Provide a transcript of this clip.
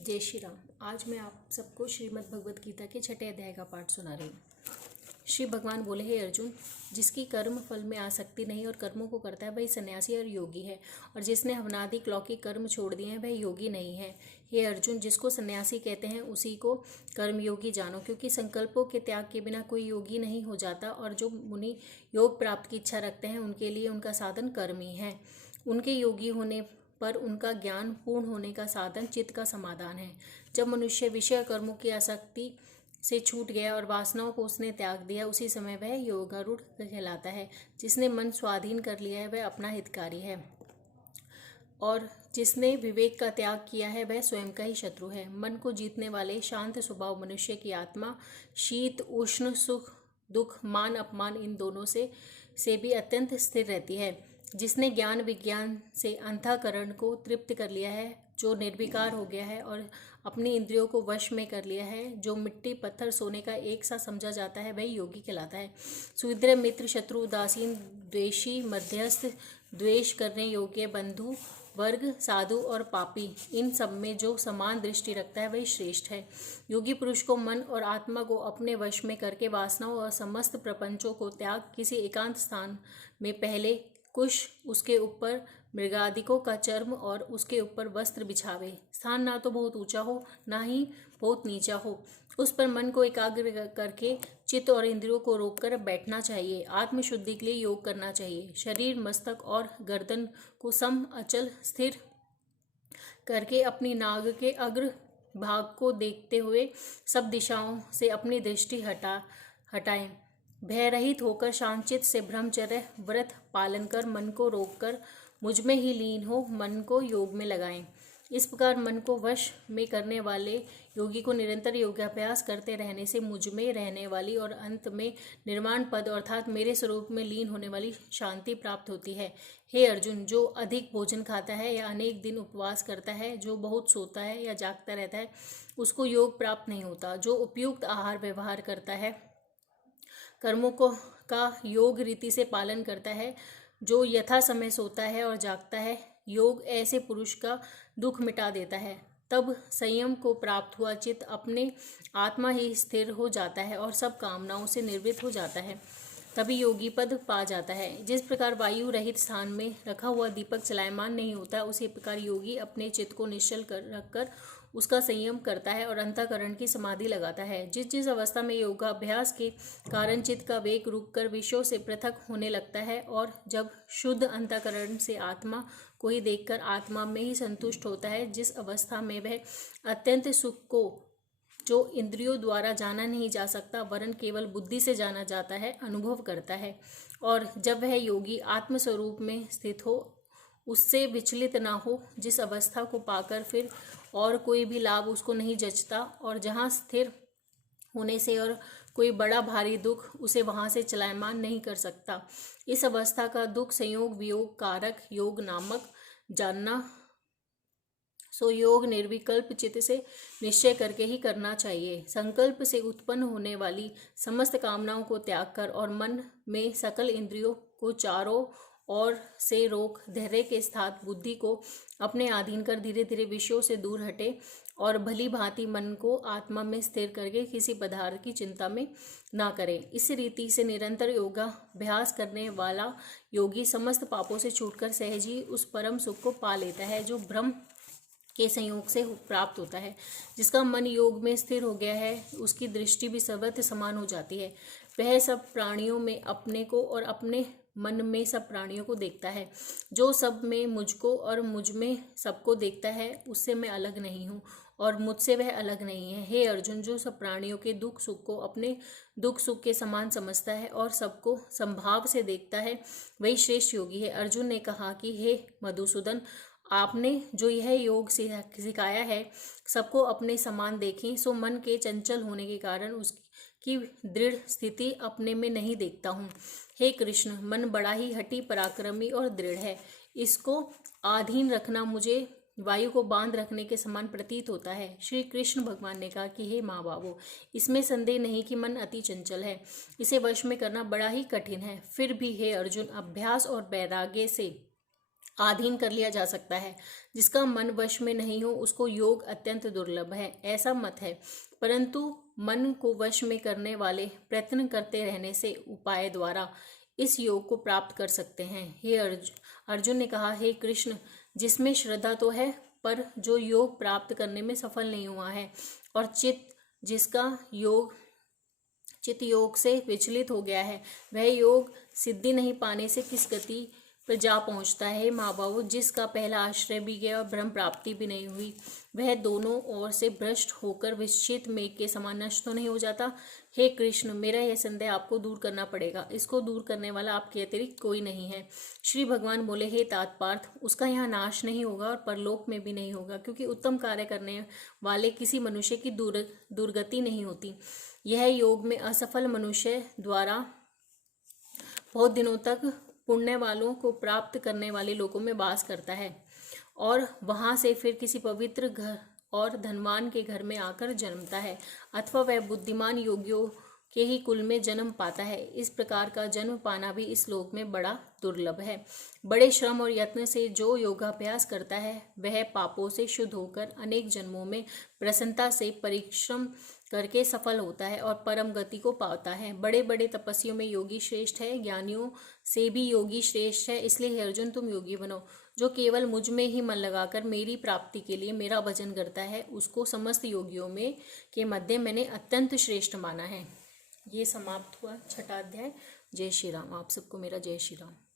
जय श्री राम। आज मैं आप सबको श्रीमद् भगवत गीता के 6ठे अध्याय का पाठ सुना रही हूँ। श्री भगवान बोले, हे अर्जुन, जिसकी कर्म फल में आसक्ति नहीं और कर्मों को करता है वही सन्यासी और योगी है, और जिसने हवनादि लौकिक कर्म छोड़ दिए हैं वह योगी नहीं है। हे अर्जुन, जिसको सन्यासी कहते हैं उसी को कर्मयोगी जानो, क्योंकि संकल्पों के त्याग के बिना कोई योगी नहीं हो जाता। और जो मुनि योग प्राप्त की इच्छा रखते हैं उनके लिए उनका साधन कर्म ही है। उनके योगी होने पर उनका ज्ञान पूर्ण होने का साधन चित्त का समाधान है। जब मनुष्य विषय कर्मों की आसक्ति से छूट गया और वासनाओं को उसने त्याग दिया, उसी समय वह योगारूढ़ कहलाता है। जिसने मन स्वाधीन कर लिया है वह अपना हितकारी है, और जिसने विवेक का त्याग किया है वह स्वयं का ही शत्रु है। मन को जीतने वाले शांत स्वभाव मनुष्य की आत्मा शीत उष्ण सुख दुख मान अपमान इन दोनों से भी अत्यंत स्थिर रहती है। जिसने ज्ञान विज्ञान से अंतःकरण को तृप्त कर लिया है, जो निर्विकार हो गया है और अपनी इंद्रियों को वश में कर लिया है, जो मिट्टी पत्थर सोने का एक सा समझा जाता है, वही योगी कहलाता है। सुहृद मित्र शत्रु उदासीन द्वेषी मध्यस्थ द्वेष करने योग्य बंधु वर्ग साधु और पापी, इन सब में जो समान दृष्टि रखता है वही श्रेष्ठ है। योगी पुरुष को मन और आत्मा को अपने वश में करके वासनाओं और समस्त प्रपंचों को त्याग किसी एकांत स्थान में पहले कुश, उसके ऊपर मृगादिकों का चर्म और उसके ऊपर वस्त्र बिछावे। स्थान ना तो बहुत ऊंचा हो ना ही बहुत नीचा हो, उस पर मन को एकाग्र करके चित्त और इंद्रियों को रोककर बैठना चाहिए। आत्मशुद्धि के लिए योग करना चाहिए। शरीर मस्तक और गर्दन को सम अचल स्थिर करके अपनी नाग के अग्र भाग को देखते हुए सब दिशाओं से अपनी दृष्टि हटाएं। भयरहित होकर शांतचित्त से ब्रह्मचर्य व्रत पालन कर मन को रोककर मुझ में ही लीन हो मन को योग में लगाएं। इस प्रकार मन को वश में करने वाले योगी को निरंतर योगाभ्यास करते रहने से मुझ में रहने वाली और अंत में निर्वाण पद अर्थात मेरे स्वरूप में लीन होने वाली शांति प्राप्त होती है। हे अर्जुन, जो अधिक भोजन खाता है या अनेक दिन उपवास करता है, जो बहुत सोता है या जागता रहता है, उसको योग प्राप्त नहीं होता। जो उपयुक्त आहार व्यवहार करता है, कर्मों का योग रीति से पालन करता है, जो यथा समय सोता है और जागता है, योग ऐसे पुरुष का दुख मिटा देता है। तब संयम को प्राप्त हुआ चित्त अपने आत्मा ही स्थिर हो जाता है और सब कामनाओं से निवृत्त हो जाता है। तभी योगी पद पा जाता है। जिस प्रकार वायु रहित स्थान में रखा हुआ दीपक चलायमान नहीं होता, उसी प्रकार योगी अपने चित्त को निश्चल कर रखकर उसका संयम करता है और अंतःकरण की समाधि लगाता है। जिस जिस अवस्था में योगाभ्यास के कारण चित्त का वेग रुककर विषयों से पृथक होने लगता है, और जब शुद्ध अंतःकरण से आत्मा को ही देखकर आत्मा में ही संतुष्ट होता है, जिस अवस्था में वह अत्यंत सुख को जो इंद्रियों द्वारा जाना नहीं जा सकता वरन केवल बुद्धि से जाना जाता है, अनुभव करता है। और जब वह योगी आत्मस्वरूप में स्थित हो, उससे विचलित ना हो, जिस अवस्था को पाकर फिर और कोई भी लाभ उसको नहीं जचता, और जहाँ स्थिर होने से और कोई बड़ा भारी दुख उसे वहाँ से चलायमान नहीं कर सकता, इस अवस्था का दुख संयोग वियोग कारक योग नामक जानना। सो योग निर्विकल्प चित्त से निश्चय करके ही करना चाहिए। संकल्प से उत्पन्न होने वाली समस्त कामनाओं को त्याग कर और मन में सकल इंद्रियों को चारों ओर से रोक धैर्य के साथ बुद्धि को अपने अधीन कर धीरे धीरे विषयों से दूर हटे और भली भांति मन को आत्मा में स्थिर करके किसी पदार्थ की चिंता में ना करे। इस रीति से निरंतर योगाभ्यास करने वाला योगी समस्त पापों से छूटकर सहज ही उस परम सुख को पा लेता है, जो ब्रह्म के संयोग से प्राप्त होता है। जिसका मन योग में स्थिर हो गया है, उसकी दृष्टि भी सर्वत्र समान हो जाती है। वह सब प्राणियों में अपने को और अपने मन में सब प्राणियों को देखता है। जो सब में मुझको और मुझ में सबको देखता है, उससे मैं अलग नहीं हूँ और मुझसे वह अलग नहीं है। हे अर्जुन, जो सब प्राणियों के दुख सुख को अपने दुख सुख के समान समझता है और सबको संभाव से देखता है, वही श्रेष्ठ योगी है। अर्जुन ने कहा कि हे मधुसूदन, आपने जो यह योग सिखाया है, सबको अपने समान देखें, सो मन के चंचल होने के कारण उसकी दृढ़ स्थिति अपने में नहीं देखता हूँ। हे कृष्ण, मन बड़ा ही हठी पराक्रमी और दृढ़ है। इसको आधीन रखना मुझे वायु को बांध रखने के समान प्रतीत होता है। श्री कृष्ण भगवान ने कहा कि हे माँ बाबो, इसमें संदेह नहीं कि मन अति चंचल है, इसे वश में करना बड़ा ही कठिन है। फिर भी हे अर्जुन, अभ्यास और वैराग्य से अधीन कर लिया जा सकता है। जिसका मन वश में नहीं हो उसको योग अत्यंत दुर्लभ है, ऐसा मत है। परंतु मन को वश में करने वाले प्रयत्न करते रहने से उपाय द्वारा इस योग को प्राप्त कर सकते हैं। हे अर्जुन ने कहा, हे कृष्ण, जिसमें श्रद्धा तो है पर जो योग प्राप्त करने में सफल नहीं हुआ है, और चित्त योग से विचलित हो गया है, वह योग सिद्धि नहीं पाने से किस गति पर जा पहुंचता है। माँ बाबू, जिसका पहला आश्रय भी गया और ब्रह्म प्राप्ति भी नहीं हुई, वह दोनों ओर से भ्रष्ट होकर विश्चित मेघ के समान नष्ट तो नहीं हो जाता। हे कृष्ण, मेरा यह संदेह आपको दूर करना पड़ेगा। इसको दूर करने वाला आपके अतिरिक्त कोई नहीं है। श्री भगवान बोले, हे तात पार्थ, उसका यहाँ नाश नहीं होगा और परलोक में भी नहीं होगा, क्योंकि उत्तम कार्य करने वाले किसी मनुष्य की दुर्गति नहीं होती। यह योग में असफल मनुष्य द्वारा बहुत दिनों तक पुण्य वालों को प्राप्त करने वाले लोगों में वास करता है और वहां से फिर किसी पवित्र घर और धनवान के घर में आकर जन्मता है, अथवा वह बुद्धिमान योगियों के ही कुल में जन्म पाता है। इस प्रकार का जन्म पाना भी इस लोक में बड़ा दुर्लभ है। बड़े श्रम और यत्न से जो योगाभ्यास करता है, वह पापों से शुद्ध होकर अनेक जन्मों में प्रसन्नता से परिश्रम करके सफल होता है और परम गति को पाता है। बड़े बड़े तपस्वियों में योगी श्रेष्ठ है, ज्ञानियों से भी योगी श्रेष्ठ है। इसलिए हे अर्जुन, तुम योगी बनो। जो केवल मुझ में ही मन लगाकर मेरी प्राप्ति के लिए मेरा भजन करता है, उसको समस्त योगियों में के मध्य मैंने अत्यंत श्रेष्ठ माना है। ये समाप्त हुआ 6वां अध्याय। जय श्री राम। आप सबको मेरा जय श्री राम।